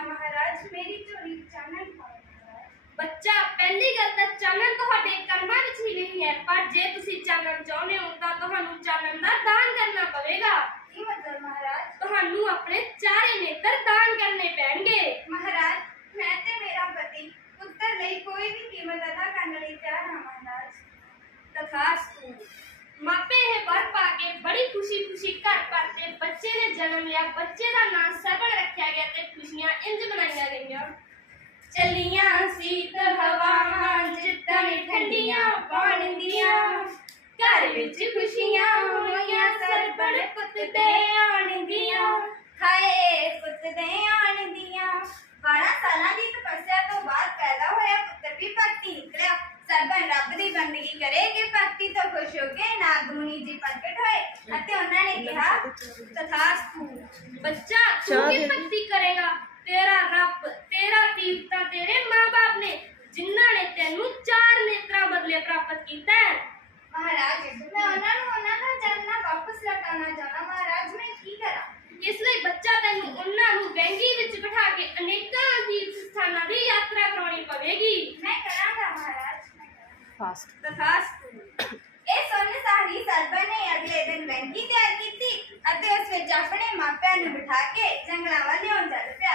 ਨਾ ਮਹਾਰਾਜ ਮੇਰੀ ਝੋਲੀ ਚਾਨਣ ਪਾਓ ਮਹਾਰਾਜ ਬੱਚਾ ਪਹਿਲੀ ਗੱਲ ਤਾਂ ਚਾਨਣ ਤੁਹਾਡੇ ਕਰਮਾਂ ਵਿੱਚ ਹੀ ਨਹੀਂ ਹੈ ਪਰ ਜੇ ਤੁਸੀਂ ਚਾਨਣ ਚਾਹੁੰਦੇ ਹੋ ਤਾਂ ਤੁਹਾਨੂੰ ਚਾਨਣ ਦਾ ਦਾਨ ਕਰਨਾ ਪਵੇਗਾ ਕੀ ਮਤਲਬ ਮਹਾਰਾਜ ਤੁਹਾਨੂੰ ਆਪਣੇ ਚਾਰੇ ਨੇਤਰ ਦਾਨ ਕਰਨੇ ਪੈਣਗੇ ਮਹਾਰਾਜ ਮੈਂ ਤੇ ਮੇਰਾ ਪਤੀ ਪੁੱਤਰ ਲਈ ਕੋਈ ਵੀ ਕੀਮਤ ਅਦਾ ਕਰਨ ਲਈ ਤਿਆਰ ਹਾਂ ਮਹਾਰਾਜ ਤਥਾਸਤੂ ਮਾਪੇ ਇਹ ਵਰ ਪਾ ਕੇ ਬੜੀ ਖੁਸ਼ੀ ਖੁਸ਼ੀ ਘਰ ਪਰ ਤੇ ਬੱਚੇ ਨੇ ਜਨਮ ਲਿਆ, ਬੱਚੇ ਦਾ ਨਾਮ ਸਰਵਣ ਰੱਖਿਆ ਗਿਆ ਤੇ ਖੁਸ਼ੀਆਂ ਇੰਜ ਮਨਾਈਆਂ ਗਈਆਂ। ਚੱਲੀਆਂ ਸੀਤਲ ਹਵਾਵਾਂ ਜਿੱਤਾਂ ਨੇ ਠੰਡੀਆਂ ਪਾਣੀ ਦੀਆਂ ਘਰ ਵਿੱਚ ਖੁਸ਼ੀਆਂ ਹੋਈਆਂ ਸਰਬਣ ਪੁੱਤ ਦੇ ਆਣ ਹਾਏ, ਪੁੱਤ ਦੇ ਆਣ 12 ਸਾਲਾਂ ਦੀ ਤਪੱਸਿਆ ਤੋਂ ਬਾਅਦ ਪੈਦਾ ਹੋਇਆ ਪੁੱਤਰ ਵੀ ਭਗਤੀ ਨਿਕਲਿਆ। ਸਰਬਣ ਰੱਬ ਦੀ ਬੰਦਗੀ ਕਰੇਗੇ, ਭਗਤੀ ਤੋਂ ਖੁਸ਼ ਹੋ ਕੇ ਨਾਗ ਜੀ ਪ੍ਰਗਟ ਹੋਏ। ਅਤੇ ਉਹਨਾਂ ਨੇ ਕਿਹਾ ਤਥਾਸਤੂ ਬੱਚਾ ਤੂੰ ਕੀ ਭਗਤੀ ਕਰੇਗਾ ਤੇਰਾ ਰੱਬ ਤੇਰਾ ਪੀਰ ਤਾਂ ਤੇਰੇ ਮਾਂ-ਬਾਪ ਨੇ ਜਿਨ੍ਹਾਂ ਨੇ ਤੈਨੂੰ ਚਾਰ ਨੇਤਰਾਂ ਬਦਲੇ ਪ੍ਰਾਪਤ ਕੀਤਾ ਹੈ ਮਹਾਰਾਜ ਮੈਂ ਉਹਨਾਂ ਨੂੰ ਉਹਨਾਂ ਦਾ ਚਰਨਾ ਵਾਪਸ ਲਟਾਉਣਾ ਚਾਹਣਾ ਮਹਾਰਾਜ ਮੈਂ ਕੀ ਕਰਾਂ ਇਸ ਲਈ ਬੱਚਾ ਤੈਨੂੰ ਉਹਨਾਂ ਨੂੰ ਵਹਿੰਗੀ ਵਿੱਚ ਬਿਠਾ ਕੇ ਅਨੇਕਾਂ ਤੀਰਥ ਸਥਾਨਾਂ ਦੀ ਯਾਤਰਾ ਕਰਾਉਣੀ ਪਵੇਗੀ ਮੈਂ ਕਰਾਂਗਾ ਮਹਾਰਾਜ ਮੈਂ ਕਰਾਂਗਾ। ਫਾਸਟ ਤਥਾਸਤੂ ਇਹ ਸੁਣ ਸਾਰੀ ਸਰਬਨ लड़की तैयार की थी अतः ने बिठा के जंगलावा ले जाते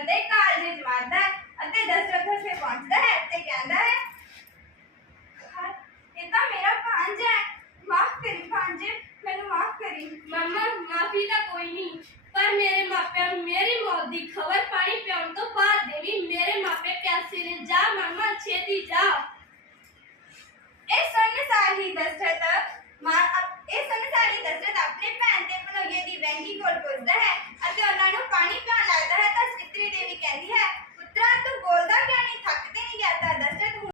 ਸਿੱਧਾ ਸਰਬਨ ਦੇ ਕਾਲਜੇ 'ਚ ਮਾਰਦਾ ਹੈ ਅਤੇ ਦਸ਼ਰਥ ਉੱਥੇ ਪਹੁੰਚਦਾ ਹੈ ਤੇ ਕਹਿੰਦਾ ਹੈ "ਹਾਂ, ਇਹ ਤਾਂ ਮੇਰਾ ਭਾਂਜਾ ਹੈ ਮਾਫ ਕਰੀ ਭਾਂਜੇ ਮੈਨੂੰ ਮਾਫ ਕਰੀ ਮਮਾ ਮਾਫੀ ਤਾਂ ਕੋਈ ਨਹੀਂ ਪਰ ਮੇਰੇ ਮਾਪਿਆਂ ਨੂੰ ਮੇਰੀ ਮੌਤ ਦੀ ਖਬਰ ਪਾਣੀ ਪਿਆਉਣ ਤੋਂ ਬਾਅਦ ਦੇਣੀ ਮੇਰੇ ਮਾਪੇ ਪਿਆਸੇ ਨੇ ਜਾ ਮਮਾ ਛੇਤੀ ਜਾ ਇਹ ਸੁਣ ਸਾਰੀ ਦਸ਼ਰਥ